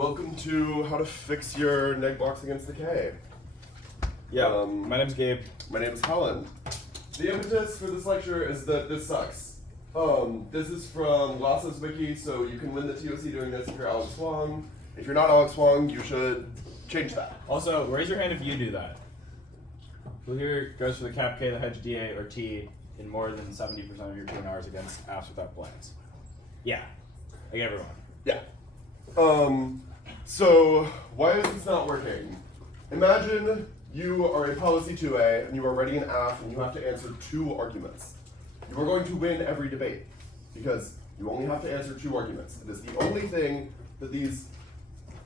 Welcome to How to Fix Your Neg Blocks Against Decay. Yeah, my name's Gabe. My name is Holland. The impetus for this lecture is that this sucks. This is from Lasso's Wiki, so you can win the TOC doing this if you're Alex Wong. If you're not Alex Wong, you should change that. Also, raise your hand if you do that. Who here goes for the cap K, the hedge DA, or T in more than 70% of your P&Rs against Affs without plans? Yeah, like everyone. Yeah. So why is this not working? Imagine you are a policy 2A and you are writing an Aff and you have to answer 2 arguments. You are going to win every debate because you only have to answer 2 arguments. It is the only thing that these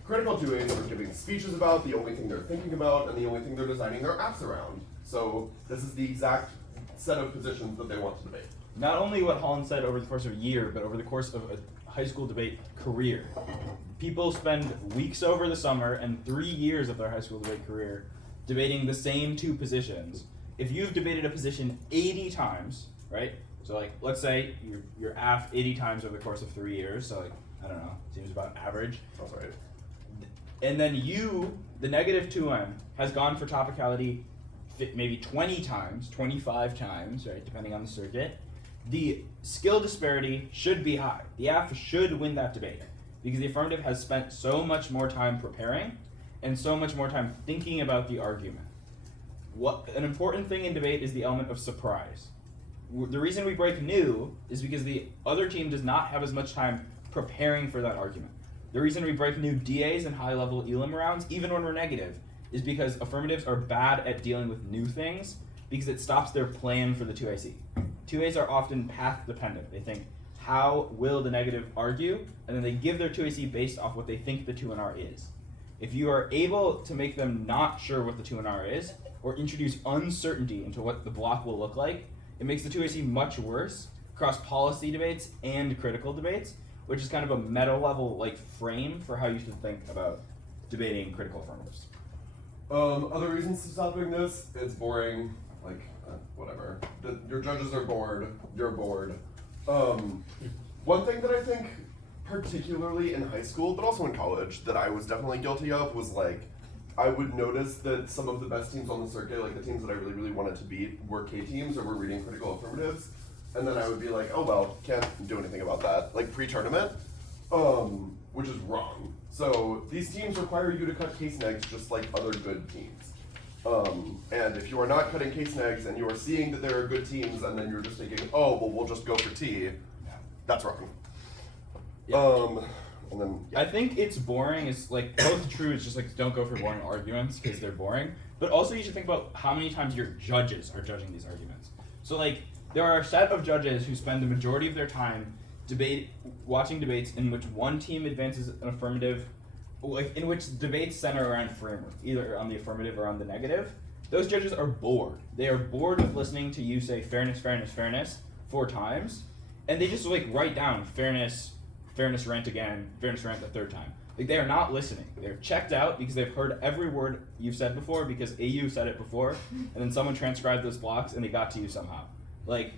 critical 2As are giving speeches about, the only thing they're thinking about, and the only thing they're designing their apps around. So this is the exact set of positions that they want to debate. Not only what Holland said over the course of a year, but over the course of a high school debate career. People spend weeks over the summer and 3 years of their high school debate career debating the same 2 positions. If you've debated a position 80 times, right? So like, let's say you're Aff 80 times over the course of 3 years, so like, I don't know, seems about average. That's right. And then you, the negative 2M, has gone for topicality maybe 20 times, 25 times, right, depending on the circuit. The skill disparity should be high. The Aff should win that debate because the affirmative has spent so much more time preparing and so much more time thinking about the argument. An important thing in debate is the element of surprise. The reason we break new is because the other team does not have as much time preparing for that argument. The reason we break new DAs and high-level elim rounds, even when we're negative, is because affirmatives are bad at dealing with new things because it stops their plan for the 2AC. 2As are often path-dependent. They think, how will the negative argue? And then they give their 2AC based off what they think the 2NR is. If you are able to make them not sure what the 2NR is, or introduce uncertainty into what the block will look like, it makes the 2AC much worse across policy debates and critical debates, which is kind of a meta-level like frame for how you should think about debating critical affirmatives. Other reasons to stop doing this, it's boring, like, whatever. Your judges are bored, you're bored. One thing that I think, particularly in high school, but also in college, that I was definitely guilty of was like, I would notice that some of the best teams on the circuit, like the teams that I really, really wanted to beat, were K teams or were reading critical affirmatives. And then I would be like, oh well, can't do anything about that, like pre-tournament, which is wrong. So these teams require you to cut case negs just like other good teams. And if you are not cutting case negs and you are seeing that there are good teams and then you're just thinking, oh, well, we'll just go for T, that's wrong. Yeah. And then, I think it's boring. It's like both true. It's just like don't go for boring arguments because they're boring. But also you should think about how many times your judges are judging these arguments. So like there are a set of judges who spend the majority of their time watching debates in which one team advances an affirmative, like in which debates center around framework, either on the affirmative or on the negative. Those judges are bored. They are bored of listening to you say fairness, fairness, fairness 4 times, and they just like write down fairness, fairness rant again, fairness rant the 3rd time. Like they are not listening. They're checked out because they've heard every word you've said before because AU said it before, and then someone transcribed those blocks and they got to you somehow. Like,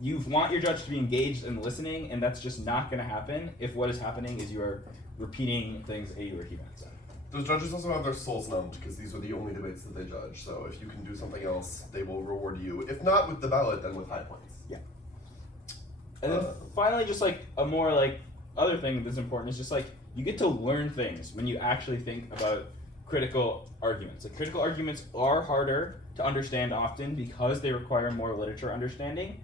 you want your judge to be engaged and listening, and that's just not going to happen if what is happening is you are repeating things AU or He-Man said. those judges also have their souls numbed because these are the only debates that they judge. So if you can do something else, they will reward you. If not with the ballot, then with high points. Yeah. And then finally, just like a more like other thing that's important is just like you get to learn things when you actually think about critical arguments. Like critical arguments are harder to understand often because they require more literature understanding,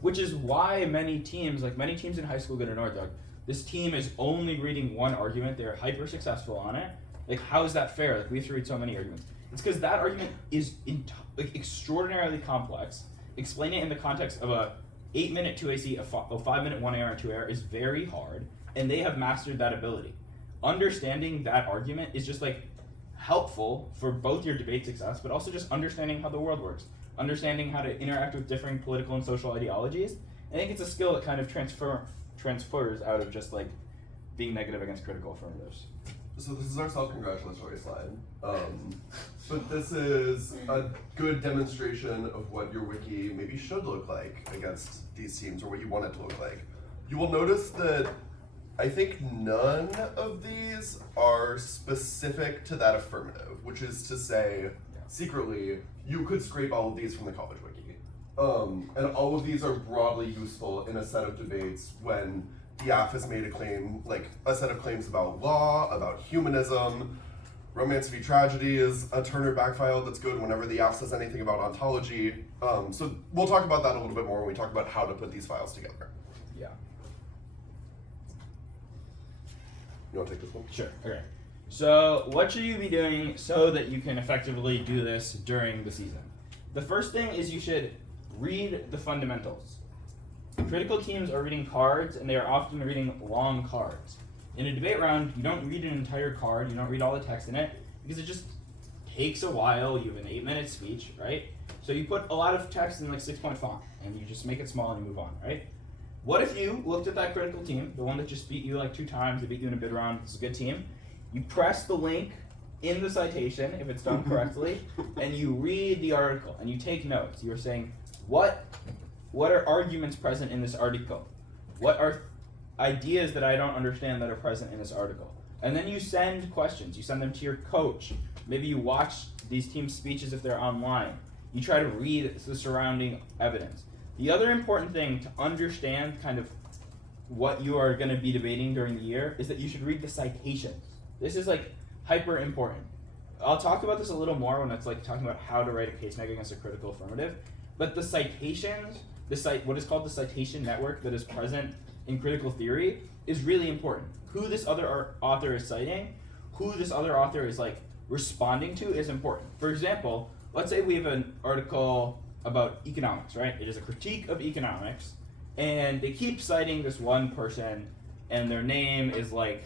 which is why many teams in high school get annoyed. They're like, this team is only reading one argument. They're hyper successful on it. Like, how is that fair? Like, we have to read so many arguments. It's because that argument is extraordinarily complex. Explain it in the context of a 8-minute 2AC, a 5-minute 1AR and 2AR is very hard, and they have mastered that ability. Understanding that argument is just like helpful for both your debate success, but also just understanding how the world works, understanding how to interact with different political and social ideologies. I think it's a skill that kind of transfers out of just like being negative against critical affirmatives. So this is our self-congratulatory slide. But this is a good demonstration of what your wiki maybe should look like against these teams, or what you want it to look like. You will notice that I think none of these are specific to that affirmative, which is to say, secretly, you could scrape all of these from the college wiki. And all of these are broadly useful in a set of debates when the Affs has made a claim, like a set of claims about law, about humanism. Romance v. Tragedy is a Turner backfile that's good whenever the Affs says anything about ontology. So we'll talk about that a little bit more when we talk about how to put these files together. Yeah. You want to take this one? Sure. Okay. So what should you be doing so that you can effectively do this during the season? The first thing is you should read the fundamentals. Critical teams are reading cards, and they are often reading long cards. In a debate round, you don't read an entire card, you don't read all the text in it, because it just takes a while. You have an 8-minute speech, right? So you put a lot of text in like 6-point font, and you just make it small and you move on, right? What if you looked at that critical team, the one that just beat you like 2 times, they beat you in a bid round, it's a good team, you press the link in the citation, if it's done correctly, and you read the article, and you take notes. You're saying, what are arguments present in this article? What are ideas that I don't understand that are present in this article? And then you send questions. You send them to your coach. Maybe you watch these team speeches if they're online. You try to read the surrounding evidence. The other important thing to understand kind of what you are going to be debating during the year is that you should read the citations. This is like hyper important. I'll talk about this a little more when it's like talking about how to write a case neg against a critical affirmative. But the citations, what is called the citation network that is present in critical theory is really important. Who this other author is citing, who this other author is like responding to is important. For example, let's say we have an article about economics, right? It is a critique of economics, and they keep citing this one person, and their name is like,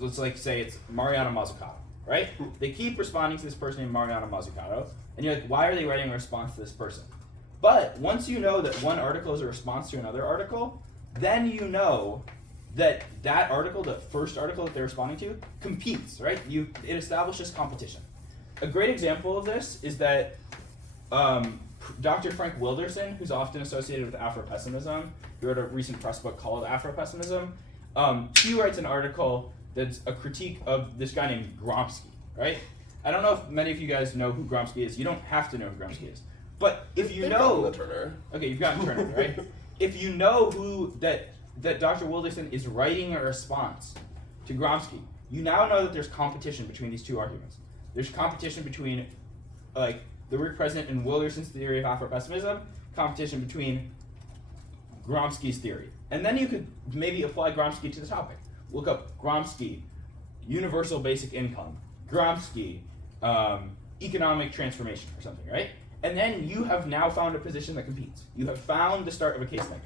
let's like say it's Mariano Mazzucato, right? They keep responding to this person named Mariano Mazzucato, and you're like, why are they writing a response to this person? But once you know that one article is a response to another article, then you know that that article, the first article that they're responding to, competes, right? It establishes competition. A great example of this is that Dr. Frank Wilderson, who's often associated with Afro-pessimism, he wrote a recent press book called Afro-pessimism. He writes an article that's a critique of this guy named Gramsci, right? I don't know if many of you guys know who Gramsci is. You don't have to know who Gramsci is. But if you know... Turner. Okay, you've gotten Turner, right? If you know who that Dr. Wilderson is writing a response to Gramsci, you now know that there's competition between these two arguments. There's competition between like the work present in Wilderson's theory of Afro-pessimism, competition between Gramsci's theory. And then you could maybe apply Gramsci to the topic. Look up Gramsci, universal basic income, Gramsci, economic transformation or something, right? And then you have now found a position that competes. You have found the start of a case neg.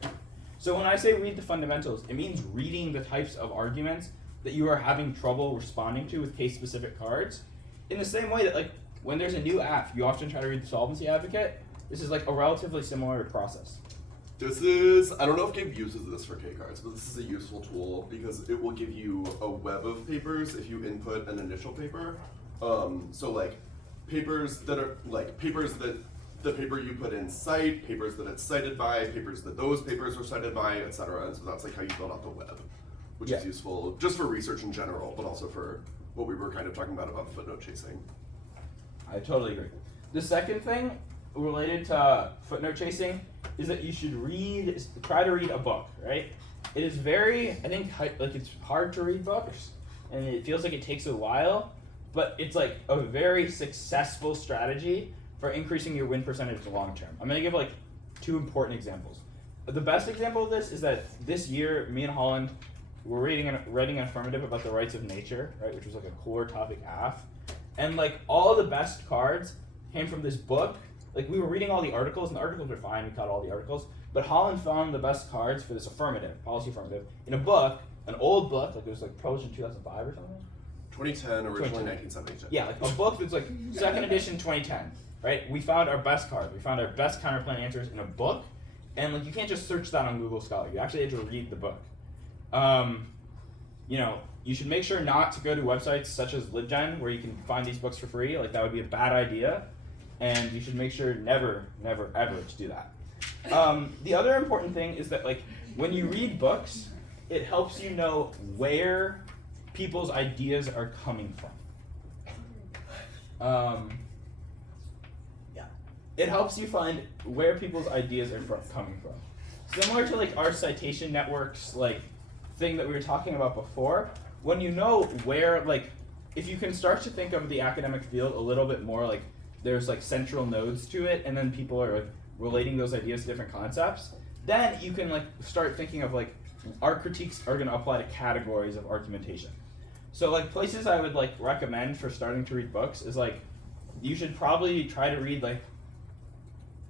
So when I say read the fundamentals, it means reading the types of arguments that you are having trouble responding to with case-specific cards. In the same way that like when there's a new app, you often try to read the solvency advocate. This is like a relatively similar process. This is, I don't know if Gabe uses this for K cards, but this is a useful tool because it will give you a web of papers if you input an initial paper. So like papers that are like papers that the paper you put in cite, papers that it's cited by, papers that those papers were cited by, etc. And so that's like how you build out the web, which is useful just for research in general, but also for what we were kind of talking about footnote chasing. I totally agree. The second thing related to footnote chasing is that you should try to read a book, right? It is very, I think, like it's hard to read books, and it feels like it takes a while, but it's like a very successful strategy for increasing your win percentage in the long term. I'm gonna give like 2 important examples. The best example of this is that this year, me and Holland were writing an affirmative about the rights of nature, right, which was like a core topic Aff. And like all the best cards came from this book. Like we were reading all the articles, and the articles were fine, we caught all the articles, but Holland found the best cards for this affirmative, policy affirmative, in a book, an old book, like it was like published in 2005 or something? 2010, originally 1972. Yeah, like a book that's like second edition 2010, right? We found our best cards, we found our best counterplan answers in a book, and like you can't just search that on Google Scholar, you actually had to read the book. You know, you should make sure not to go to websites such as LibGen where you can find these books for free, like that would be a bad idea. And you should make sure never, never, ever to do that. The other important thing is that like when you read books, it helps you know where people's ideas are coming from. It helps you find where people's ideas are coming from. Similar to like our citation networks like thing that we were talking about before, when you know where, like, if you can start to think of the academic field a little bit more like there's like central nodes to it, and then people are like, relating those ideas to different concepts, then you can like start thinking of like our critiques are going to apply to categories of argumentation. So like places I would like recommend for starting to read books is like you should probably try to read like,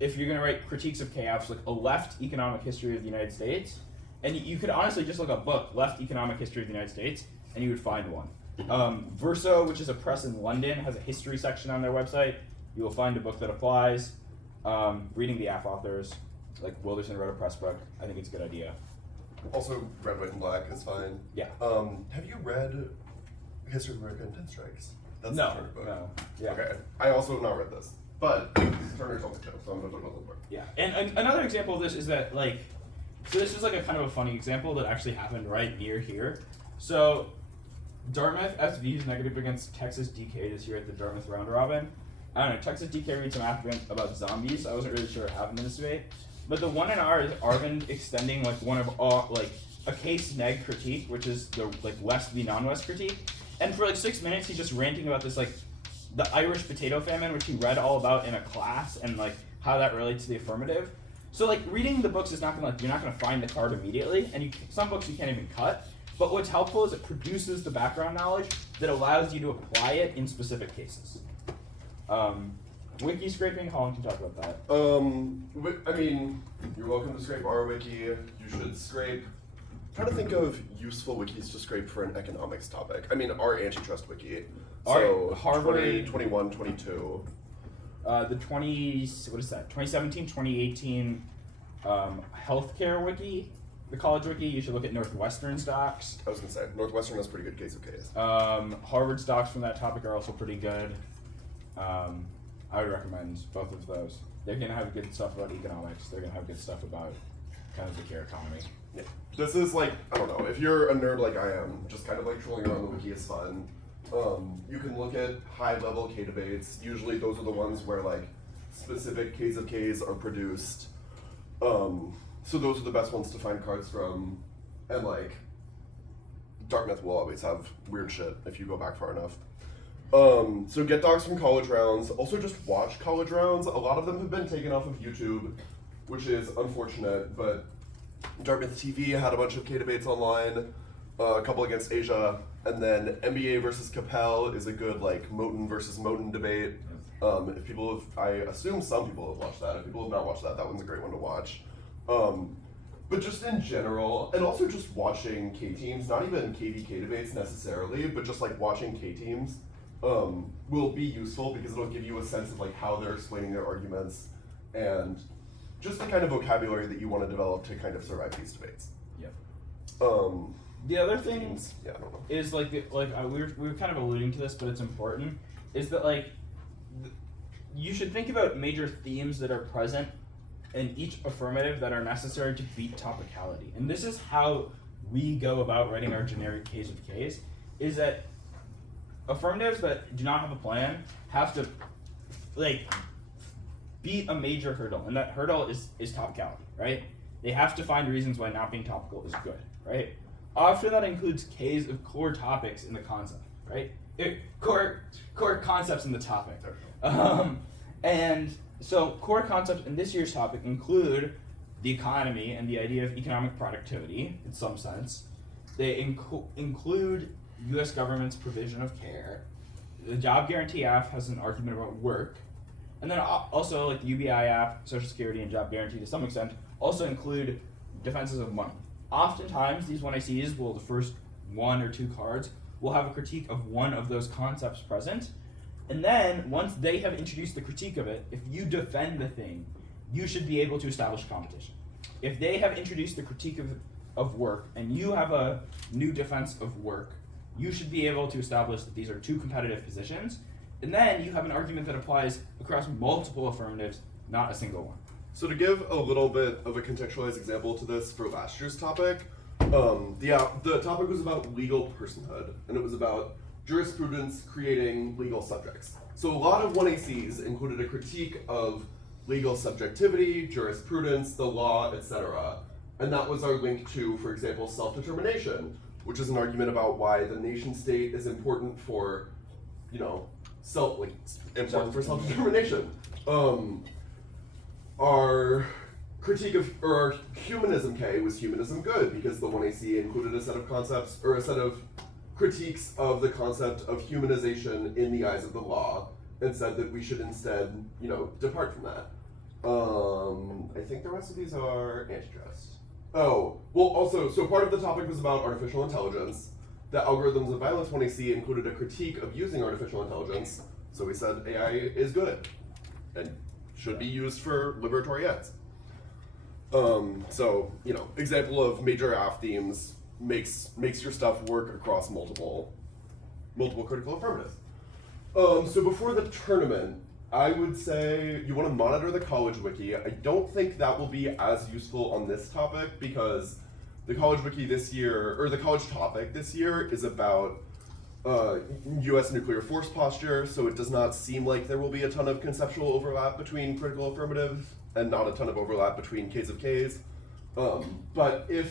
if you're going to write critiques of chaos, like a left economic history of the United States, and you could honestly just look up book, left economic history of the United States, and you would find one. Verso, which is a press in London, has a history section on their website. You will find a book that applies. Reading the Affs authors, like Wilderson wrote a press book. I think it's a good idea. Also, Red, White, and Black is fine. Yeah. Have you read History of America in 10 Strikes? That's the Turner book. No. Yeah. Okay. I also have not read this, but Turner told me to, so I'm going to talk about the book. Yeah. And another example of this is that like, so this is like a kind of a funny example that actually happened right near here. So Dartmouth SV is negative against Texas DK this year at the Dartmouth Round Robin. I don't know, Texas DK reads a math event about zombies. I wasn't really sure what happened in this debate. But the one in R is Arvind extending like one of all, like a case neg critique, which is the like West v non-West critique. And for like 6 minutes, he's just ranting about this like the Irish potato famine, which he read all about in a class, and like how that relates to the affirmative. So like reading the books is not gonna, like, you're not gonna find the card immediately, and some books you can't even cut. But what's helpful is it produces the background knowledge that allows you to apply it in specific cases. Wiki scraping, Holland can talk about that. I mean, you're welcome to scrape our wiki. You should scrape. Try to think of useful wikis to scrape for an economics topic. I mean, our antitrust wiki. So Harvard 2021, 22. The 2017, 2018 healthcare wiki, the college wiki. You should look at Northwestern's docs. I was gonna say Northwestern has pretty good case of case. Harvard's docs from that topic are also pretty good. I would recommend both of those. They're gonna have good stuff about economics. They're gonna have good stuff about kind of the care economy. Yeah. This is like, I don't know, if you're a nerd like I am, just kind of like trolling around the wiki is fun. You can look at high-level K debates. Usually those are the ones where like specific Ks of Ks are produced. So those are the best ones to find cards from. And like, Dartmouth will always have weird shit if you go back far enough. So get docs from college rounds. Also just watch college rounds. A lot of them have been taken off of YouTube, which is unfortunate, but Dartmouth TV had a bunch of K debates online, a couple against Asia, and then NBA versus Capel is a good like Moten versus Moten debate. If people have, I assume some people have watched that. If people have not watched that, that one's a great one to watch. But just in general, and also just watching K teams, not even KVK debates necessarily, but just like watching K teams will be useful because it'll give you a sense of like how they're explaining their arguments and just the kind of vocabulary that you want to develop to kind of survive these debates. Yep. The other thing I don't know. is like we were kind of alluding to this, but it's important. Is that like you should think about major themes that are present in each affirmative that are necessary to beat topicality. And this is how we go about writing our generic Ks of Ks. Is that affirmatives that do not have a plan have to like beat a major hurdle, and that hurdle is topicality, right? They have to find reasons why not being topical is good, right? Often that includes Ks of core topics in the concept, right? Core concepts in the topic. And so core concepts in this year's topic include the economy and the idea of economic productivity in some sense. They include U.S. government's provision of care. The job guarantee app has an argument about work. And then also like the UBI app, Social Security, and job guarantee to some extent also include defenses of money. Oftentimes these 1ICs will, the first one or two cards, will have a critique of one of those concepts present. And then once they have introduced the critique of it, if you defend the thing, you should be able to establish competition. If they have introduced the critique of work and you have a new defense of work, you should be able to establish that these are two competitive positions. And then you have an argument that applies across multiple affirmatives, not a single one. So to give a little bit of a contextualized example to this for last year's topic, The topic was about legal personhood, and it was about jurisprudence creating legal subjects. So a lot of 1ACs included a critique of legal subjectivity, jurisprudence, the law, etc. And that was our link to, for example, self-determination, which is an argument about why the nation state is important for, important for self-determination. Our critique of, or humanism K was humanism good, because the 1AC included a set of concepts, or a set of critiques of the concept of humanization in the eyes of the law, and said that we should instead, depart from that. I think the rest of these are antitrust. Oh, well, also, so part of the topic was about artificial intelligence. The algorithms of violence 1AC included a critique of using artificial intelligence, so we said AI is good and should be used for liberatory ends. Example of major Aff themes makes your stuff work across multiple critical affirmatives. So before the tournament, I would say you want to monitor the college wiki. I don't think that will be as useful on this topic because the college wiki this year, or the college topic this year, is about U.S. nuclear force posture, so it does not seem like there will be a ton of conceptual overlap between critical affirmative and not a ton of overlap between Ks of Ks. But you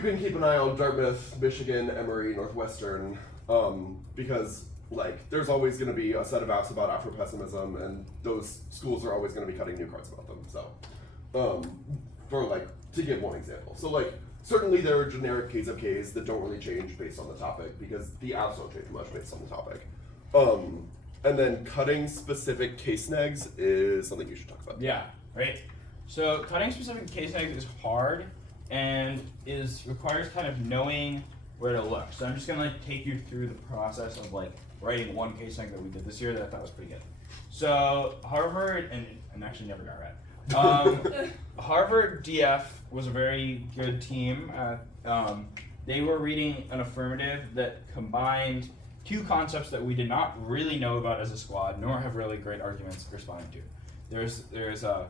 can keep an eye on Dartmouth, Michigan, Emory, Northwestern, because there's always going to be a set of apps about Afro-pessimism, and those schools are always going to be cutting new cards about them. So, to give one example. So, certainly there are generic Ks of Ks that don't really change based on the topic, because the apps don't change much based on the topic. And then cutting specific case negs is something you should talk about. Yeah, right. So cutting specific case negs is hard and requires kind of knowing where to look. So I'm just gonna take you through the process of writing one case neg that we did this year that I thought was pretty good. So Harvard, and actually never got read. Harvard DF was a very good team. They were reading an affirmative that combined two concepts that we did not really know about as a squad, nor have really great arguments responding to. There's a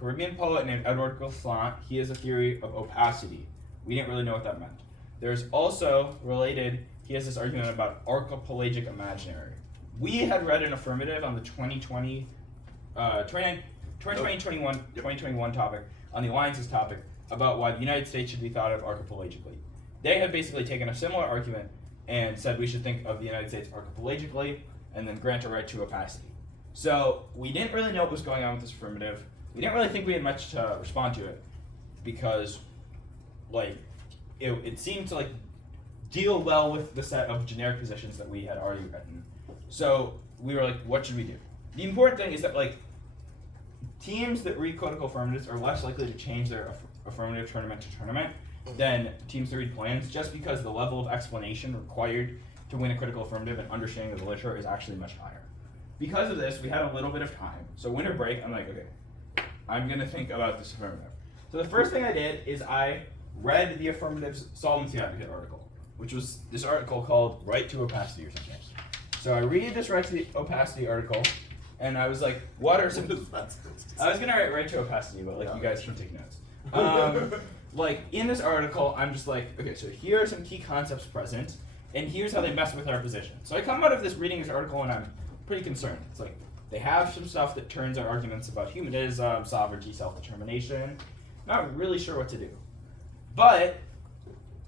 Caribbean poet named Edward Glissant. He has a theory of opacity. We didn't really know what that meant. There's also related, he has this argument about archipelagic imaginary. We had read an affirmative on the 2021 topic, on the alliances topic, about why the United States should be thought of archipelagically. They had basically taken a similar argument and said we should think of the United States archipelagically and then grant a right to opacity. So we didn't really know what was going on with this affirmative. We didn't really think we had much to respond to it because it seemed to deal well with the set of generic positions that we had already written. So we were what should we do? The important thing is that teams that read critical affirmatives are less likely to change their affirmative tournament to tournament than teams that read plans, just because the level of explanation required to win a critical affirmative and understanding of the literature is actually much higher. Because of this, we had a little bit of time. So winter break, I'm okay, I'm gonna think about this affirmative. So the first thing I did is I read the affirmative's solvency advocate article, which was this article called Right to Opacity or something. So I read this Right to the Opacity article, and I was what are some... I was gonna write Right to Opacity, but you guys can take notes. In this article, I'm just okay, so here are some key concepts present, and here's how they mess with our position. So I come out of this reading this article, and I'm pretty concerned. It's they have some stuff that turns our arguments about humanism, sovereignty, self-determination. Not really sure what to do. But,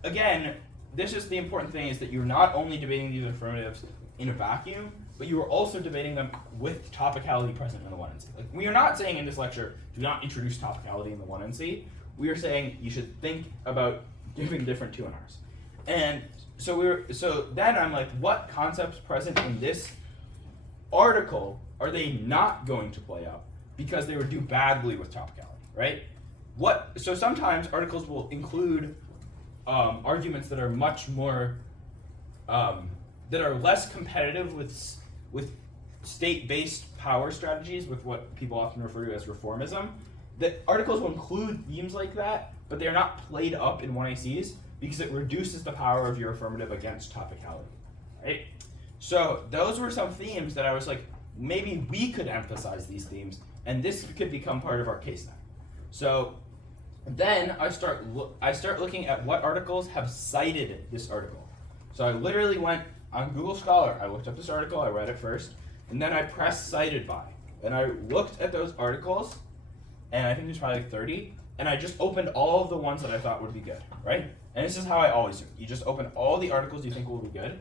again, this is the important thing, is that you're not only debating these affirmatives in a vacuum, but you are also debating them with topicality present in the 1NC. We are not saying in this lecture, do not introduce topicality in the 1NC. We are saying you should think about giving different 2NRs. And so then I'm what concepts present in this article are they not going to play up because they would do badly with topicality, right? So sometimes articles will include arguments that are much more, that are less competitive with state-based power strategies, with what people often refer to as reformism. The articles will include themes like that, but they're not played up in 1ACs because it reduces the power of your affirmative against topicality, right? So those were some themes that I was maybe we could emphasize these themes, and this could become part of our case now. So Then I start looking at what articles have cited this article. So I literally went on Google Scholar. I looked up this article. I read it first, and then I pressed cited by, and I looked at those articles, and I think there's probably like 30, and I just opened all of the ones that I thought would be good, right? And this is how I always do it. You just open all the articles you think will be good,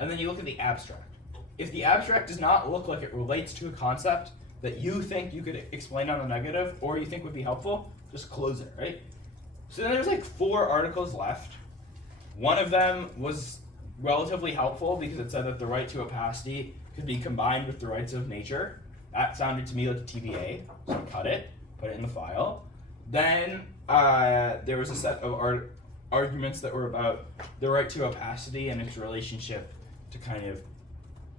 and then you look at the abstract. If the abstract does not look like it relates to a concept that you think you could explain on the negative or you think would be helpful, just close it, right? So then there's like 4 articles left. One of them was relatively helpful because it said that the right to opacity could be combined with the rights of nature. That sounded to me like a TBA, so I cut it, put it in the file. Then there was a set of arguments that were about the right to opacity and its relationship to kind of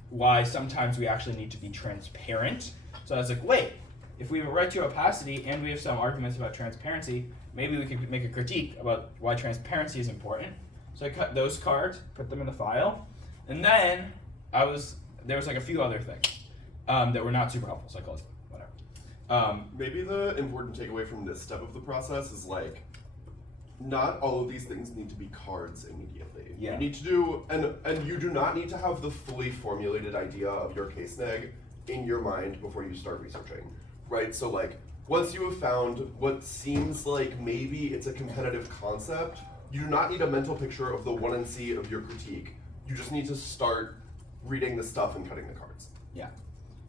why sometimes we actually need to be transparent. So I was like, wait, if we have a right to opacity and we have some arguments about transparency, maybe we could make a critique about why transparency is important. So I cut those cards, put them in the file, and then there was like a few other things that were not super helpful, so I closed them, whatever. Maybe the important takeaway from this step of the process is like, not all of these things need to be cards immediately. Yeah. You need to do, and you do not need to have the fully formulated idea of your case neg in your mind before you start researching, right? So like, once you have found what seems like maybe it's a competitive concept, you do not need a mental picture of the 1NC of your critique. You just need to start reading the stuff and cutting the cards. Yeah.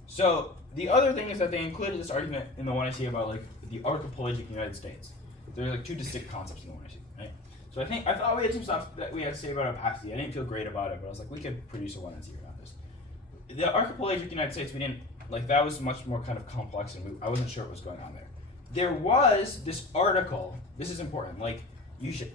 So the other thing is that they included this argument in the one I see about like the archipelagic United States. There are like 2 distinct concepts in the one I see, right? So I thought we had some stuff that we had to say about opacity. I didn't feel great about it, but I was like, we could produce a one and see about this. The archipelagic United States, we didn't like that was much more kind of complex, and I wasn't sure what was going on there. There was this article. This is important. Like you should,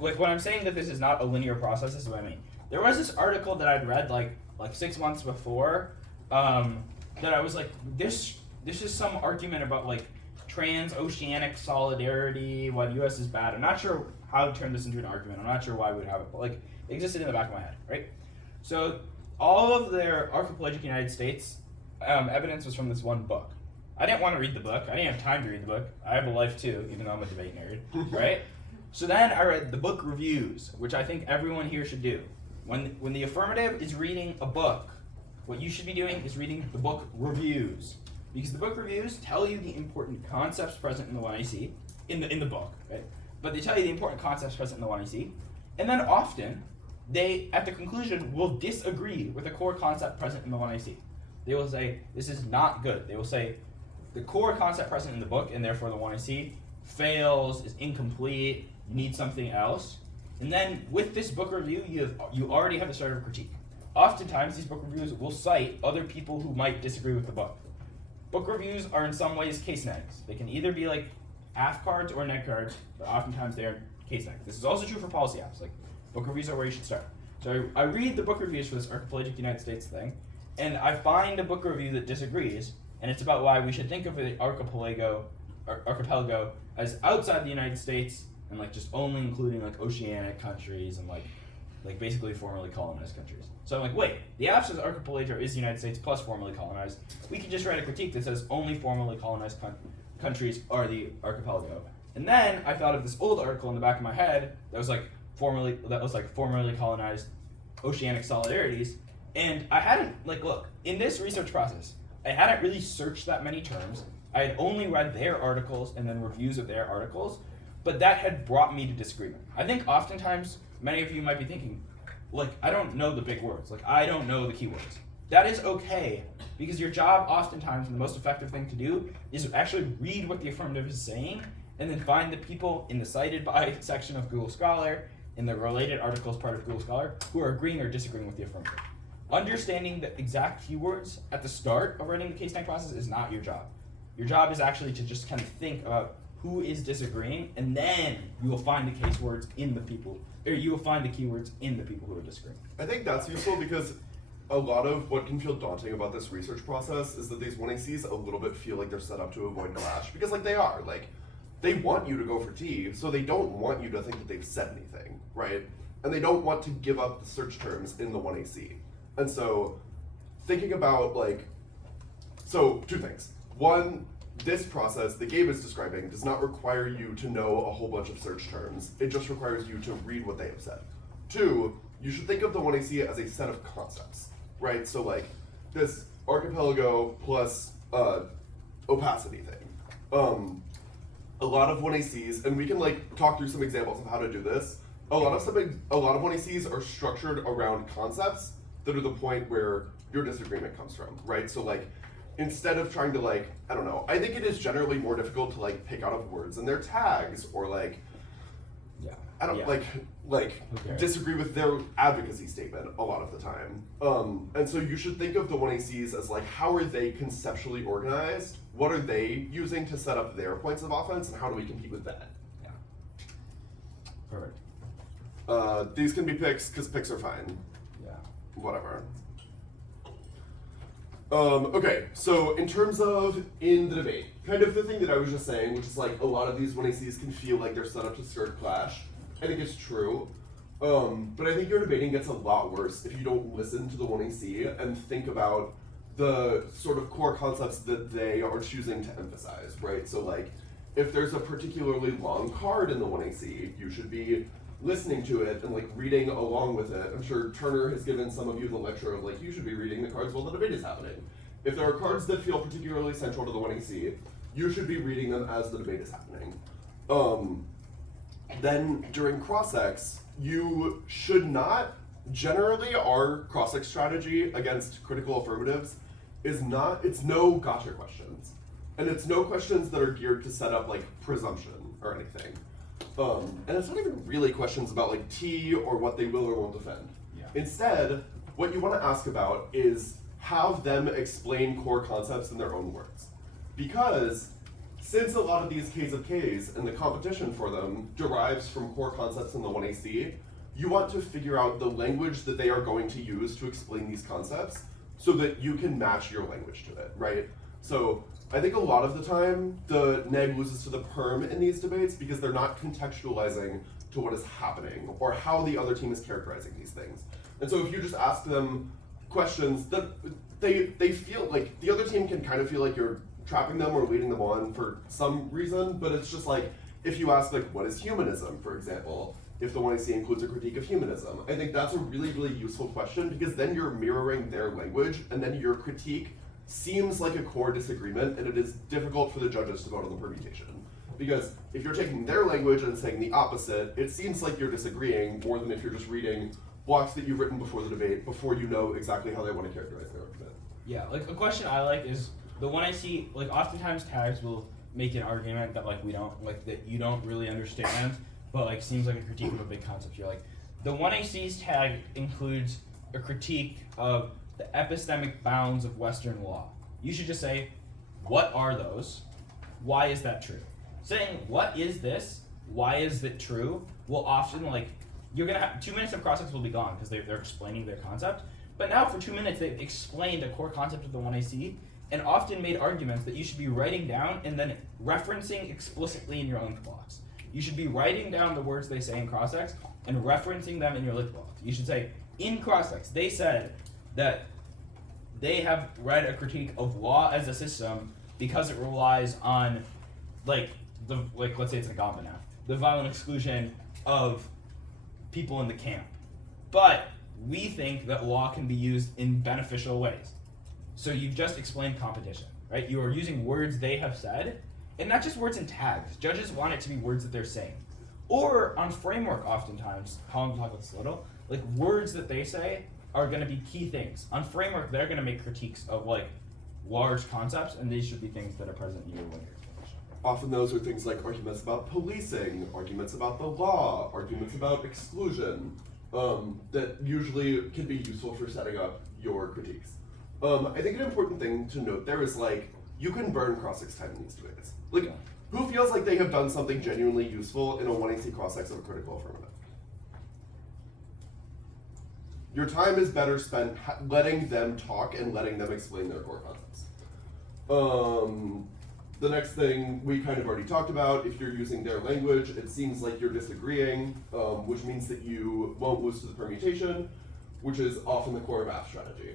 like when I'm saying that this is not a linear process, this is what I mean. There was this article that I'd read like 6 months before that I was like, this is some argument about like transoceanic solidarity, why the U.S. is bad. I'm not sure how to turn this into an argument. I'm not sure why we would have it, but like it existed in the back of my head, right? So all of their archipelagic United States evidence was from this one book. I didn't want to read the book. I didn't have time to read the book. I have a life too, even though I'm a debate nerd, right? So then I read the book reviews, which I think everyone here should do. When the affirmative is reading a book, what you should be doing is reading the book reviews. Because the book reviews tell you the important concepts present in the one I see, in the book, right? But they tell you the important concepts present in the one I see, and then often they, at the conclusion, will disagree with the core concept present in the one I see. They will say, this is not good. They will say, the core concept present in the book, and therefore the one I see, fails, is incomplete, you need something else. And then with this book review, you already have the start of a critique. Oftentimes, these book reviews will cite other people who might disagree with the book. Book reviews are in some ways case negs. They can either be like Aff cards or neg cards, but oftentimes they are case negs. This is also true for policy apps. Like book reviews are where you should start. So I read the book reviews for this archipelagic United States thing, and I find a book review that disagrees, and it's about why we should think of the archipelago as outside the United States and like just only including like oceanic countries and like basically formerly colonized countries. So I'm like, wait, the Affs archipelago is the United States plus formerly colonized. We can just write a critique that says only formerly colonized countries are the archipelago. And then I thought of this old article in the back of my head that was like formerly colonized oceanic solidarities. And I hadn't, like, look, in this research process, I hadn't really searched that many terms. I had only read their articles and then reviews of their articles, but that had brought me to disagreement. I think oftentimes many of you might be thinking, like, I don't know the big words. Like, I don't know the keywords. That is okay, because your job oftentimes, and the most effective thing to do, is actually read what the affirmative is saying, and then find the people in the cited by section of Google Scholar, in the related articles part of Google Scholar, who are agreeing or disagreeing with the affirmative. Understanding the exact keywords at the start of writing the case neg process is not your job. Your job is actually to just kind of think about who is disagreeing, and then you will find the case words in the people, or you will find the keywords in the people who are disagreeing. I think that's useful because a lot of what can feel daunting about this research process is that these 1ACs a little bit feel like they're set up to avoid clash, because like they are, like they want you to go for T, so they don't want you to think that they've said anything, right? And they don't want to give up the search terms in the 1AC. And so thinking about like, so 2 things. One, this process that Gabe is describing does not require you to know a whole bunch of search terms. It just requires you to read what they have said. 2, you should think of the 1AC as a set of concepts, right? So like this archipelago plus opacity thing. A lot of 1ACs, and we can like talk through some examples of how to do this. A lot of 1ACs are structured around concepts that are the point where your disagreement comes from, right? So like, instead of trying to like, I don't know, I think it is generally more difficult to like pick out of words in their tags or like, I don't like disagree with their advocacy statement a lot of the time. And so you should think of the 1ACs as like, how are they conceptually organized? What are they using to set up their points of offense, and how do we compete with that? Yeah. Perfect. These can be picks because picks are fine. Yeah. Whatever. Okay, so in terms of in the debate, kind of the thing that I was just saying, which is like a lot of these 1ACs can feel like they're set up to skirt clash. I think it's true. But I think your debating gets a lot worse if you don't listen to the 1AC and think about the sort of core concepts that they are choosing to emphasize, right? So like, if there's a particularly long card in the 1AC, you should be listening to it and like reading along with it. I'm sure Turner has given some of you the lecture of like, you should be reading the cards while the debate is happening. If there are cards that feel particularly central to the 1AC, you should be reading them as the debate is happening. Then during cross-ex, you should not, generally our cross-ex strategy against critical affirmatives is not, it's no gotcha questions. And it's no questions that are geared to set up like presumption or anything. And it's not even really questions about like T or what they will or won't defend. Yeah. Instead, what you want to ask about is have them explain core concepts in their own words. Because since a lot of these Ks of Ks and the competition for them derives from core concepts in the 1AC, you want to figure out the language that they are going to use to explain these concepts so that you can match your language to it, right? So I think a lot of the time the neg loses to the perm in these debates because they're not contextualizing to what is happening or how the other team is characterizing these things. And so if you just ask them questions that they feel like the other team can kind of feel like you're trapping them or leading them on for some reason, but it's just like, if you ask like, what is humanism, for example, if the 1AC includes a critique of humanism, I think that's a really, really useful question because then you're mirroring their language and then your critique seems like a core disagreement and it is difficult for the judges to vote on the permutation. Because if you're taking their language and saying the opposite, it seems like you're disagreeing more than if you're just reading blocks that you've written before the debate, before you know exactly how they want to characterize their argument. Yeah, like a question I like is, the one I see, like oftentimes tags will make an argument that like we don't, like that you don't really understand, but like seems like a critique of a big concept. You're like, the 1AC's tag includes a critique of the epistemic bounds of Western law. You should just say, what are those? Why is that true? Saying, what is this? Why is it true? Will often like, you're gonna have 2 minutes of cross-ex will be gone because they're explaining their concept. But now for 2 minutes, they've explained a core concept of the 1AC and often made arguments that you should be writing down and then referencing explicitly in your link blocks. You should be writing down the words they say in cross-ex and referencing them in your link blocks. You should say, in cross-ex, they said that they have read a critique of law as a system because it relies on, let's say it's a Gombanaf, the violent exclusion of people in the camp. But we think that law can be used in beneficial ways. So you've just explained competition, right? You are using words they have said, and not just words in tags. Judges want it to be words that they're saying. Or on framework, oftentimes, Holland talked about this a little, like words that they say are going to be key things. On framework, they're going to make critiques of like large concepts, and these should be things that are present in your linear explanation. Often those are things like arguments about policing, arguments about the law, arguments about exclusion, that usually can be useful for setting up your critiques. I think an important thing to note there is like, you can burn cross-ex time in these debates. Like, Yeah. who feels like they have done something genuinely useful in a 1AC cross-ex of a critical affirmative? Your time is better spent letting them talk and letting them explain their core concepts. The next thing we kind of already talked about, if you're using their language, it seems like you're disagreeing, which means that you won't lose to the permutation, which is often the core of Affs strategy.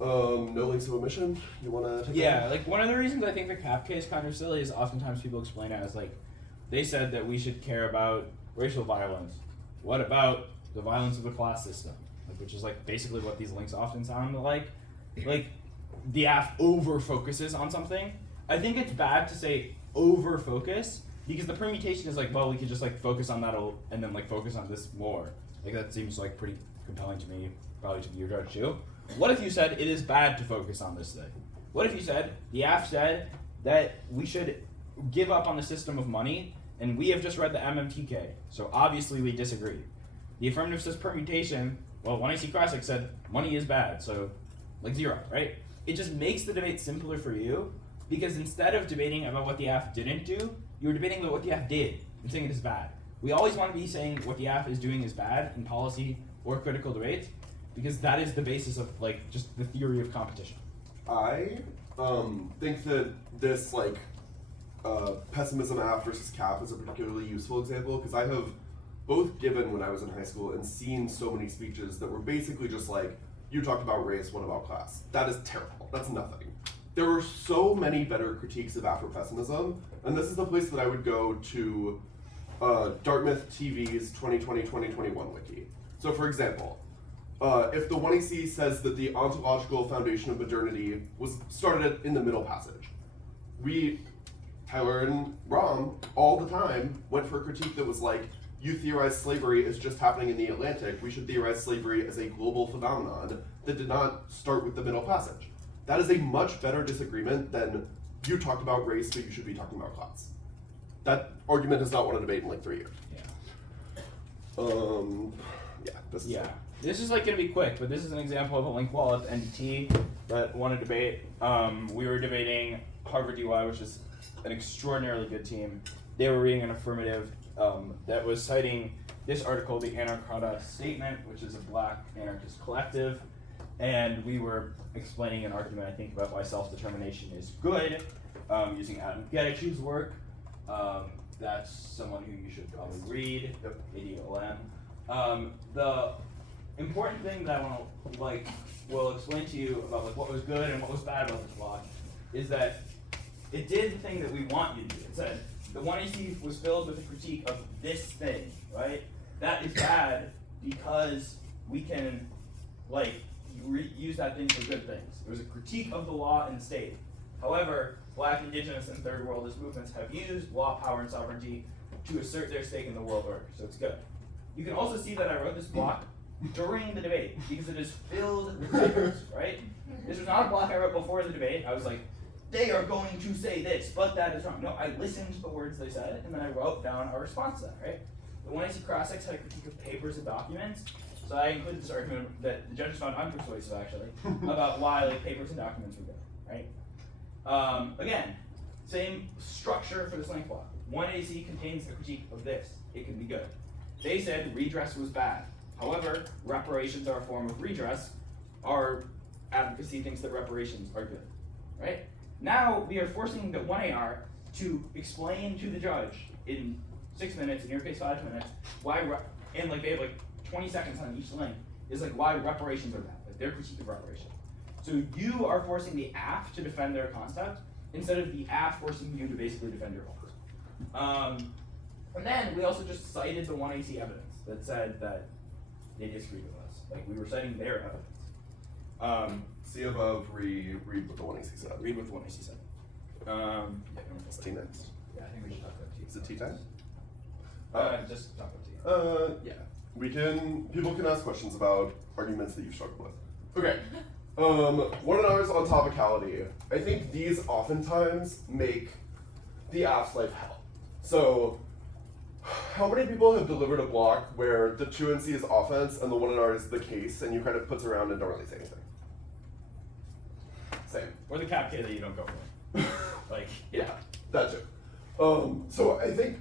No links of omission. You wanna take Yeah, that? like one of the reasons I think the cap case kind of silly is oftentimes people explain it as like, they said that we should care about racial violence. What about the violence of the class system? Like, which is like basically what these links often sound like. Like, the Aff over focuses on something. I think it's bad to say over focus because the permutation is like, well, we could just like focus on that and then like focus on this more. Like that seems like pretty compelling to me, probably to your judge too. What if you said it is bad to focus on this thing? What if you said the Aff said that we should give up on the system of money, and we have just read the MMTK, so obviously we disagree. The affirmative says permutation. Well, when I see Krasik said money is bad, so like 0, right? It just makes the debate simpler for you because instead of debating about what the Aff didn't do, you were debating about what the Aff did and saying it is bad. We always want to be saying what the Aff is doing is bad in policy or critical debates because that is the basis of like just the theory of competition. I think that this like pessimism Aff versus cap is a particularly useful example because I have both given when I was in high school and seen so many speeches that were basically just like, you talked about race, what about class? That is terrible. That's nothing. There were so many better critiques of Afro-pessimism, and this is the place that I would go to Dartmouth TV's 2020-2021 Wiki. So for example, if the 1AC says that the ontological foundation of modernity was started in the Middle Passage, Tyler and Rom, all the time went for a critique that was like, you theorize slavery is just happening in the Atlantic. We should theorize slavery as a global phenomenon that did not start with the Middle Passage. That is a much better disagreement than you talked about race, but you should be talking about class. That argument has not won a debate in like 3 years. Yeah. This is like gonna be quick, but this is an example of a link wall at the NDT that won a debate. We were debating Harvard DY, which is an extraordinarily good team. They were reading an affirmative that was citing this article, the Anarchata Statement, which is a Black anarchist collective, and we were explaining an argument, I think, about why self-determination is good, using Adam Gedach's work. That's someone who you should probably read, ADOM. The important thing that I want to will explain to you about what was good and what was bad about this blog is that it did the thing that we want you to do. It said the 1AC was filled with a critique of this thing, right? That is bad because we can use that thing for good things. It was a critique of the law and the state. However, Black, Indigenous, and Third Worldist movements have used law, power, and sovereignty to assert their stake in the world order, so it's good. You can also see that I wrote this block during the debate because it is filled with typos, right? This was not a block I wrote before the debate. I was like, they are going to say this, but that is wrong. No, I listened to the words they said, and then I wrote down our response to that, right? The 1AC Cross-X had a critique of papers and documents, so I included this argument that the judges found unpersuasive, actually, about why papers and documents were good, right? Again, same structure for this link block. 1AC contains a critique of this. It can be good. They said redress was bad. However, reparations are a form of redress. Our advocacy thinks that reparations are good, right? Now we are forcing the 1AR to explain to the judge in 6 minutes, in your case 5 minutes, why, and they have 20 seconds on each link, is why reparations are bad, their critique of reparations. So you are forcing the Aff to defend their concept instead of the Aff forcing you to basically defend your own. And then we also just cited the 1AC evidence that said that they disagreed with us. We were citing their evidence. See above, read what the 1AC said. Read what the 1AC said. It's T next. Yeah, I think we should talk about T. Is it T time? Just talk about T. Yeah. People can ask questions about arguments that you've struggled with. Okay. 1Rs on topicality. I think these oftentimes make the Aff's life hell. So, how many people have delivered a block where the 2NC is offense and the 1R is the case, and you kind of putz around and don't really say anything? Same. Or the cap K that you don't go for. Yeah, that too. So I think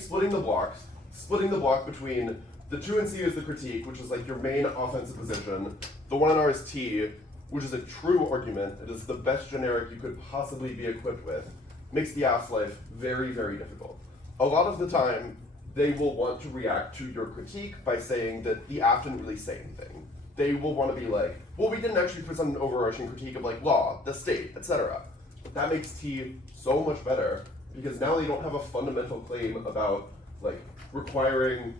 splitting the block between the 2NC is the critique, which is your main offensive position, the 1R is T, which is a true argument, it is the best generic you could possibly be equipped with, makes the Aff's life very, very difficult. A lot of the time, they will want to react to your critique by saying that the Aff didn't really say anything. they will want to be like, well, we didn't actually present an overarching critique of like law, the state, etc. But that makes T so much better because now they don't have a fundamental claim about like requiring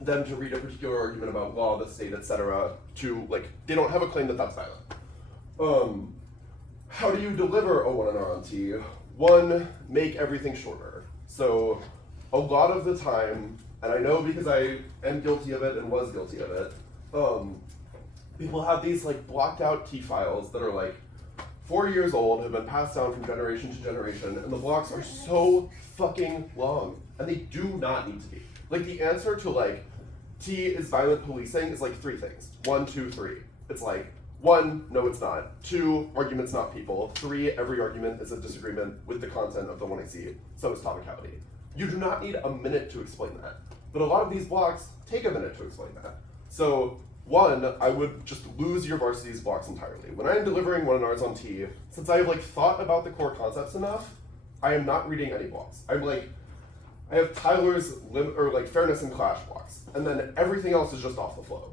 them to read a particular argument about law, the state, etc. to like, they don't have a claim that that's violent. How do you deliver a 1 and R on T? One, make everything shorter. So a lot of the time, and I know because I am guilty of it and was guilty of it, people have these like blocked out T files that are like 4 years old, have been passed down from generation to generation, and the blocks are so fucking long, and they do not need to be. Like the answer to like T is violent policing is like 3 things. 1, 2, 3. It's like 1, no it's not. 2, arguments not people. 3, every argument is a disagreement with the content of the 1AC, so is topicality. You do not need a minute to explain that. But a lot of these blocks take a minute to explain that. So 1, I would just lose your varsity's blocks entirely. When I am delivering 1 and R's on T, since I have like thought about the core concepts enough, I am not reading any blocks. I'm like, I have Tyler's fairness and clash blocks, and then everything else is just off the flow.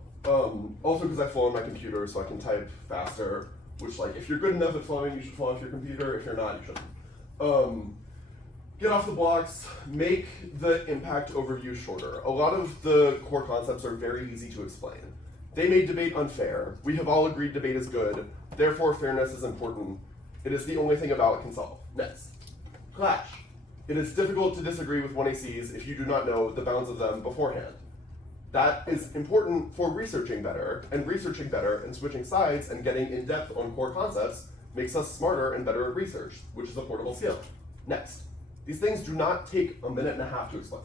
Also because I flow on my computer, so I can type faster, which like, if you're good enough at flowing, you should flow off your computer. If you're not, you shouldn't. Get off the blocks, make the impact overview shorter. A lot of the core concepts are very easy to explain. They made debate unfair. We have all agreed debate is good, therefore fairness is important. It is the only thing a ballot can solve. Next. Clash. It is difficult to disagree with 1ACs if you do not know the bounds of them beforehand. That is important for researching better and switching sides and getting in depth on core concepts makes us smarter and better at research, which is a portable skill. Next. These things do not take a minute and a half to explain.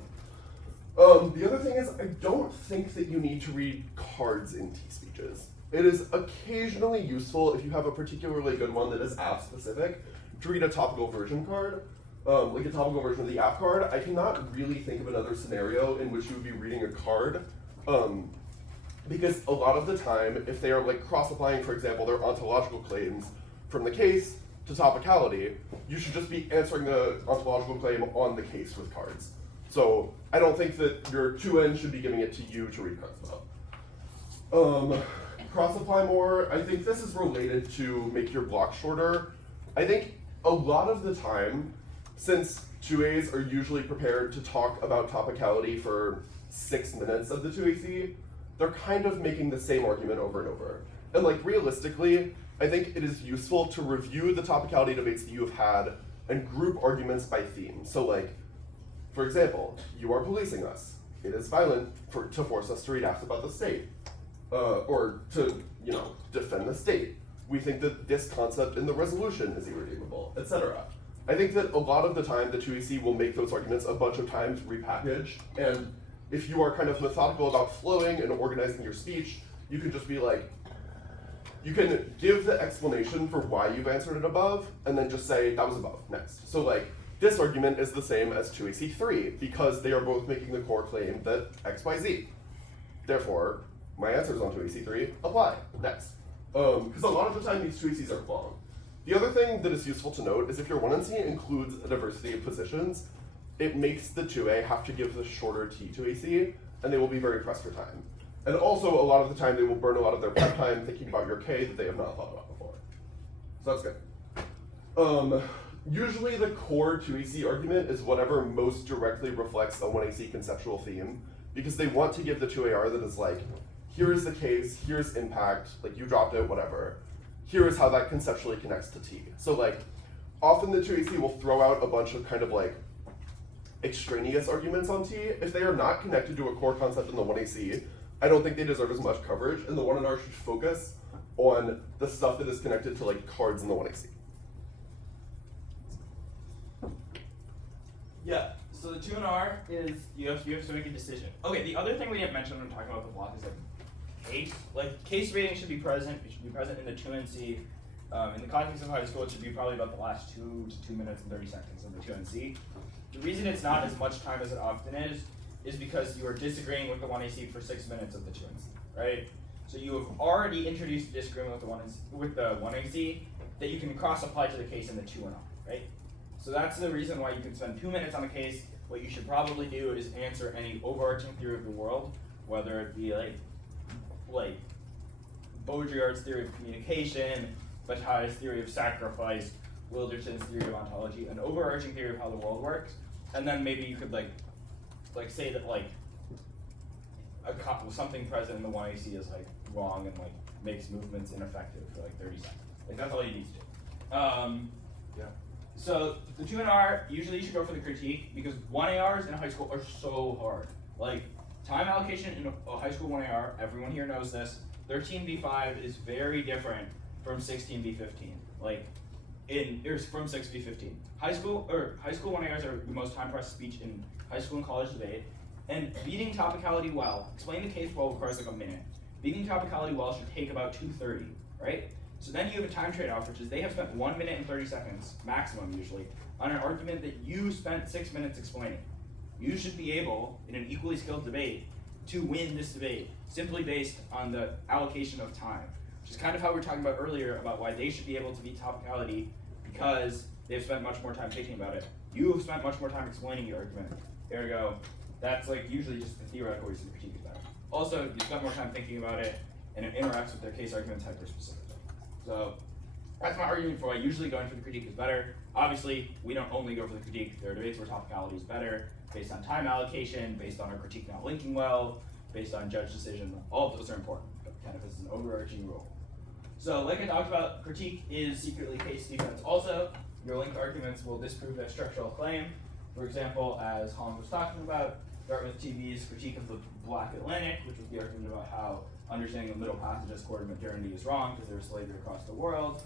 The other thing is, I don't think that you need to read cards in T-speeches. It is occasionally useful if you have a particularly good one that is app specific to read a topical version card, like a topical version of the app card. I cannot really think of another scenario in which you would be reading a card, because a lot of the time, if they are like cross-applying, for example, their ontological claims from the case to topicality, you should just be answering the ontological claim on the case with cards. So I don't think that your 2N should be giving it to you to read cards about. Cross-apply more, I think this is related to make your block shorter. I think a lot of the time, since 2As are usually prepared to talk about topicality for 6 minutes of the 2AC, they're kind of making the same argument over and over. And like realistically, I think it is useful to review the topicality debates that you have had and group arguments by theme. So like, for example, you are policing us. It is violent to force us to read Affs about the state, or to, defend the state. We think that this concept in the resolution is irredeemable, etc. I think that a lot of the time the 2AC will make those arguments a bunch of times repackaged, and if you are kind of methodical about flowing and organizing your speech, you can just be like, you can give the explanation for why you've answered it above, and then just say, that was above, next. So like, this argument is the same as 2AC3, because they are both making the core claim that X, Y, Z. Therefore, my answers on 2AC3 apply, next. Because a lot of the time these 2ACs are long. The other thing that is useful to note is if your 1NC includes a diversity of positions, it makes the 2A have to give the shorter T2AC, and they will be very pressed for time. And also, a lot of the time, they will burn a lot of their prep time thinking about your K that they have not thought about before. So that's good. Usually the core 2AC argument is whatever most directly reflects a 1AC conceptual theme, because they want to give the 2AR that is like, here is the case, here's impact, like you dropped it, whatever. Here is how that conceptually connects to T. So like, often the 2AC will throw out a bunch of kind of like extraneous arguments on T. If they are not connected to a core concept in the 1AC, I don't think they deserve as much coverage, and the 1NR should focus on the stuff that is connected to like cards in the 1AC. Yeah, so the 2NR is you have to make a decision. Okay, the other thing we didn't mention when talking about the block is like case. Like case rating should be present. It should be present in the 2NC. In the context of high school, it should be probably about the last 2 to 2 minutes and 30 seconds of the 2NC. The reason it's not as much time as it often is because you are disagreeing with the 1AC for 6 minutes of the 2NC, right? So you have already introduced disagreement with the 1AC that you can cross-apply to the case in the 2NR, right? So that's the reason why you can spend 2 minutes on a case. What you should probably do is answer any overarching theory of the world, whether it be like Baudrillard's theory of communication, Bataille's theory of sacrifice, Wilderson's theory of ontology, an overarching theory of how the world works, and then maybe you could like say that like something present in the 1AC is like wrong and like makes movements ineffective for like 30 seconds. Like that's all you need to do. Yeah. So the 2NR, usually you should go for the critique because 1ARs in high school are so hard. Like time allocation in a high school 1AR, everyone here knows this, 13v5 is very different from 16v15. Like from 6v15. High school 1ARs are the most time-pressed speech in high school and college debate. And beating topicality well, explain the case well requires like a minute. Beating topicality well should take about 2:30, right? So then you have a time trade-off, which is they have spent 1 minute and 30 seconds, maximum usually, on an argument that you spent 6 minutes explaining. You should be able, in an equally skilled debate, to win this debate, simply based on the allocation of time. Which is kind of how we were talking about earlier about why they should be able to beat topicality because they've spent much more time thinking about it. You have spent much more time explaining your argument. Ergo, that's like usually just the theoretical reason critique is better. Also, you spent more time thinking about it, and it interacts with their case arguments hyper-specifically. So that's my argument for why usually going for the critique is better. Obviously, we don't only go for the critique. There are debates where topicality is better, based on time allocation, based on our critique not linking well, based on judge decision. All of those are important, but kind of as an overarching rule. So like I talked about, critique is secretly case defense also. Your linked arguments will disprove that structural claim. For example, as Holland was talking about, Dartmouth TV's critique of the Black Atlantic, which was the argument about how understanding the Middle Passage as core to modernity is wrong because there was slavery across the world,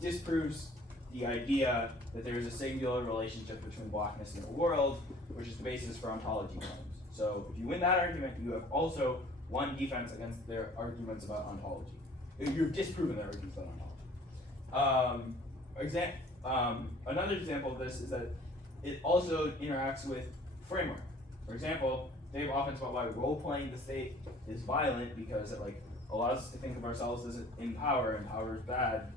disproves the idea that there is a singular relationship between blackness and the world, which is the basis for ontology claims. So if you win that argument, you have also won defense against their arguments about ontology. You've disproven their arguments about ontology. Another example of this is that it also interacts with framework. For example, they have often about why role-playing the state is violent because it like allows us to think of ourselves as in power and power is bad.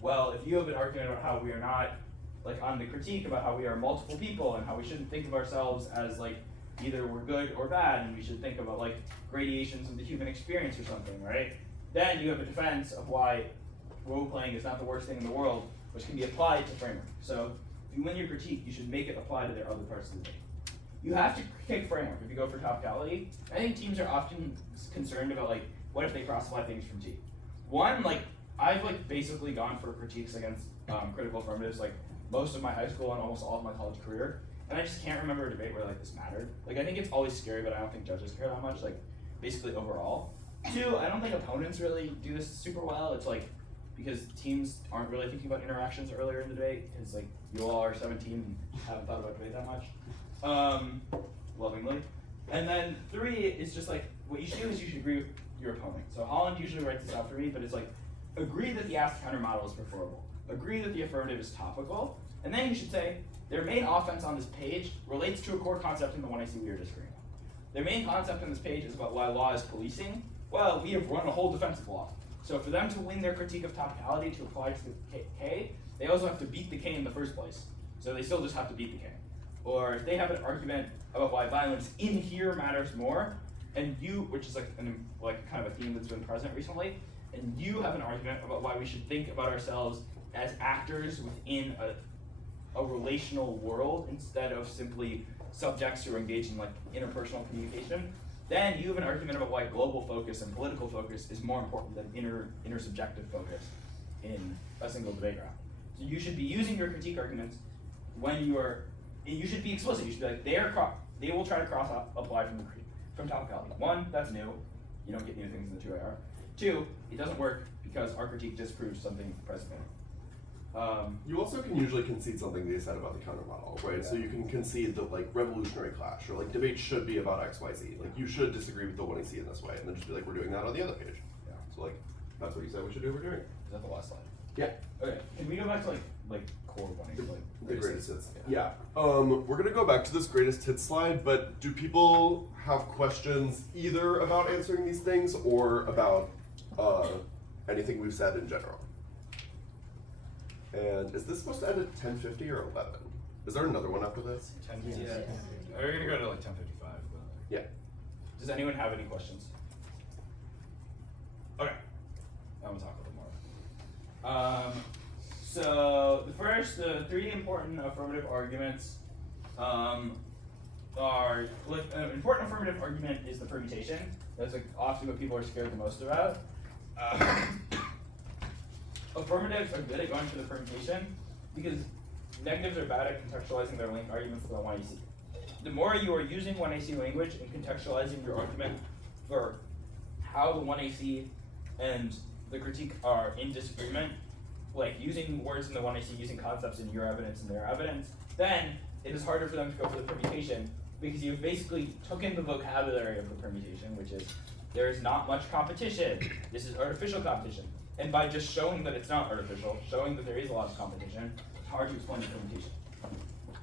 Well, if you have an argument about how we are not, like on the critique about how we are multiple people and how we shouldn't think of ourselves as like either we're good or bad and we should think about like gradations of the human experience or something, right? Then you have a defense of why role-playing is not the worst thing in the world, which can be applied to framework. So if you win your critique, you should make it apply to their other parts of the debate. You have to kick framework if you go for topicality. I think teams are often concerned about like, what if they cross-apply things from T? One, like, I've like basically gone for critiques against critical affirmatives like most of my high school and almost all of my college career, and I just can't remember a debate where like this mattered. Like I think it's always scary, but I don't think judges care that much, like basically overall. Two, I don't think opponents really do this super well. It's like, because teams aren't really thinking about interactions earlier in the debate, because like you all are 17 and haven't thought about debate that much. Lovingly. And then three is just like, what you should do is you should agree with your opponent. So Holland usually writes this out for me, but it's like, agree that the asked counter model is preferable. Agree that the affirmative is topical. And then you should say, their main offense on this page relates to a core concept in the one I see we are disagreeing on. Their main concept on this page is about why law is policing. Well, we have run a whole defense of law. So for them to win their critique of topicality to apply to the K, they also have to beat the K in the first place. So they still just have to beat the K. Or if they have an argument about why violence in here matters more, and you, which is like kind of a theme that's been present recently, and you have an argument about why we should think about ourselves as actors within a relational world instead of simply subjects who are engaged in like interpersonal communication, then you have an argument about why global focus and political focus is more important than intersubjective focus in a single debate round. So you should be using your critique arguments when you should be explicit. You should be like, they will try to cross-apply from topicality. One, that's new. You don't get new things in the 2AR. Two, it doesn't work because our critique disproves something present. You also can usually concede something they said about the counter model, right? Yeah. So you can concede that like revolutionary clash or like debate should be about X, Y, Z. Like you should disagree with the one I see in this way, and then just be like, we're doing that on the other page. Yeah. So like that's what you said we should do. We're doing. Is that the last slide? Yeah. Okay. Can we go back to like core one? The greatest hits. Yeah. We're gonna go back to this greatest hits slide, but do people have questions either about answering these things or about anything we've said in general? And is this supposed to end at 10:50 or 11? Is there another one after this? 10:50. Yeah. We're gonna go to like 10:55. Yeah. Does anyone have any questions? Okay. I'm gonna talk a little more. So the three important affirmative arguments are an important affirmative argument is the permutation. That's like often what people are scared the most about. Affirmatives are good at going for the permutation because negatives are bad at contextualizing their linked arguments to the 1AC. The more you are using 1AC language and contextualizing your argument for how the 1AC and the critique are in disagreement, like using words in the 1AC, using concepts in your evidence and their evidence, then it is harder for them to go for the permutation because you've basically taken the vocabulary of the permutation, which is there is not much competition. This is artificial competition. And by just showing that it's not artificial, showing that there is a lot of competition, it's hard to explain the permutation.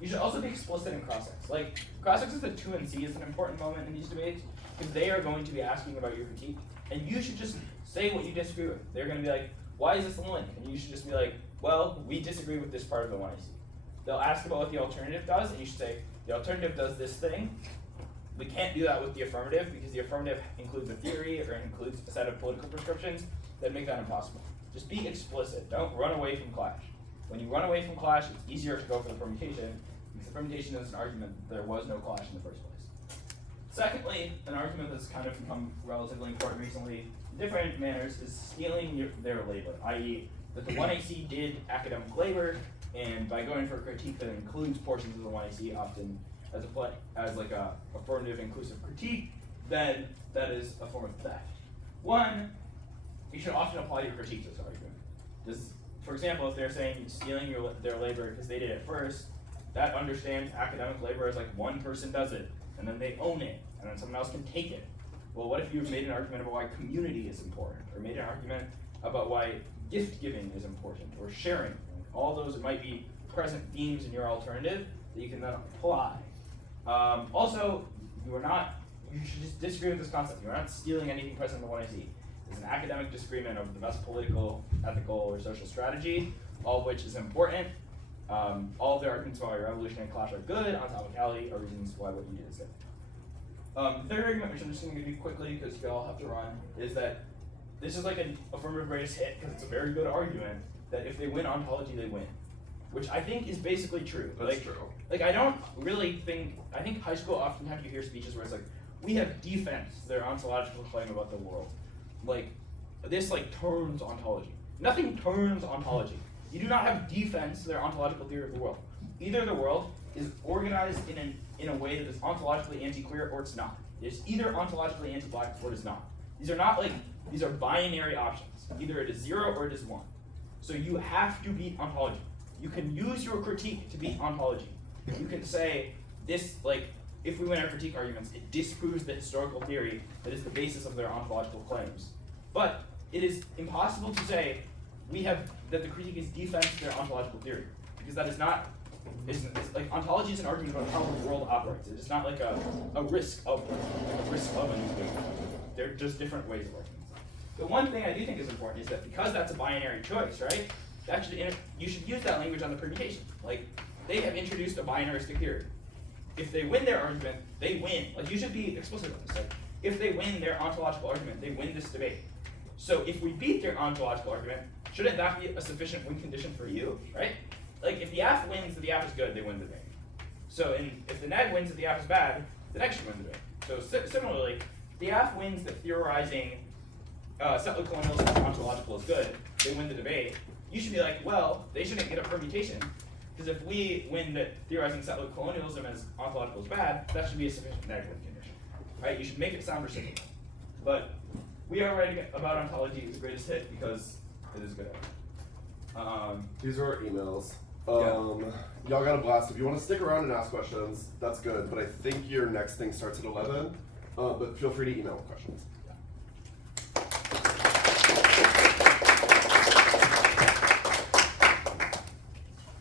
You should also be explicit in cross-ex. Like, cross-ex of 2 and C is an important moment in these debates because they are going to be asking about your critique, and you should just say what you disagree with. They're going to be like, why is this a link? And you should just be like, well, we disagree with this part of the 1AC. They'll ask about what the alternative does, and you should say, the alternative does this thing. We can't do that with the affirmative because the affirmative includes a theory or includes a set of political prescriptions that make that impossible. Just be explicit. Don't run away from clash. When you run away from clash, it's easier to go for the permutation because the permutation is an argument that there was no clash in the first place. Secondly, an argument that's kind of become relatively important recently in different manners is stealing their labor, i.e. that the 1AC did academic labor, and by going for a critique that includes portions of the 1AC, often as like a affirmative inclusive critique, then that is a form of theft. One, you should often apply your critique to this argument. For example, if they're saying stealing their labor because they did it first, that understands academic labor as like one person does it, and then they own it, and then someone else can take it. Well, what if you've made an argument about why community is important, or made an argument about why gift giving is important, or sharing? All those might be present themes in your alternative that you can then apply. Also, you should just disagree with this concept. You're not stealing anything present in the 1AC. It's an academic disagreement over the best political, ethical, or social strategy, all of which is important. All of the arguments about your evolutionary clash are good. On topicality are reasons why what you did is good. The third argument, which I'm just going to do quickly because you all have to run, is that this is like an affirmative greatest hit because it's a very good argument that if they win ontology, they win. Which I think is basically true. That's true. Like I don't really I think high school oftentimes you hear speeches where it's like, we have defense their ontological claim about the world. Like, this like turns ontology. Nothing turns ontology. You do not have defense their ontological theory of the world. Either the world is organized in a way that is ontologically anti-queer or it's not. It's either ontologically anti-black or it is not. These are binary options. Either it is 0 or it is 1. So you have to beat ontology. You can use your critique to beat ontology. You can say this, like, if we win our critique arguments, it disproves the historical theory that is the basis of their ontological claims. But it is impossible to say that the critique is defense to their ontological theory, because that is not. It's like ontology is an argument about how the world operates. It is not like a risk of a new theory. They're just different ways of working. The one thing I do think is important is that because that's a binary choice, right? You should use that language on the permutation. Like, they have introduced a binaristic theory. If they win their argument, they win. Like, you should be explicit about this. Like, if they win their ontological argument, they win this debate. So if we beat their ontological argument, shouldn't that be a sufficient win condition for you, right? Like, if the Aff wins that the Aff is good, they win the debate. So if the neg wins that the Aff is bad, the neg should win the debate. So similarly, if the Aff wins that theorizing settler colonialism as ontological is good, they win the debate. You should be like, well, they shouldn't get a permutation, because if we win that theorizing settler colonialism as ontological is bad, that should be a sufficient neg win condition, right? You should make it sound reciprocal. But we are writing about ontology as the greatest hit because it is good. These are our emails. Yeah. Y'all got a blast. If you want to stick around and ask questions, that's good. But I think your next thing starts at 11. But feel free to email questions.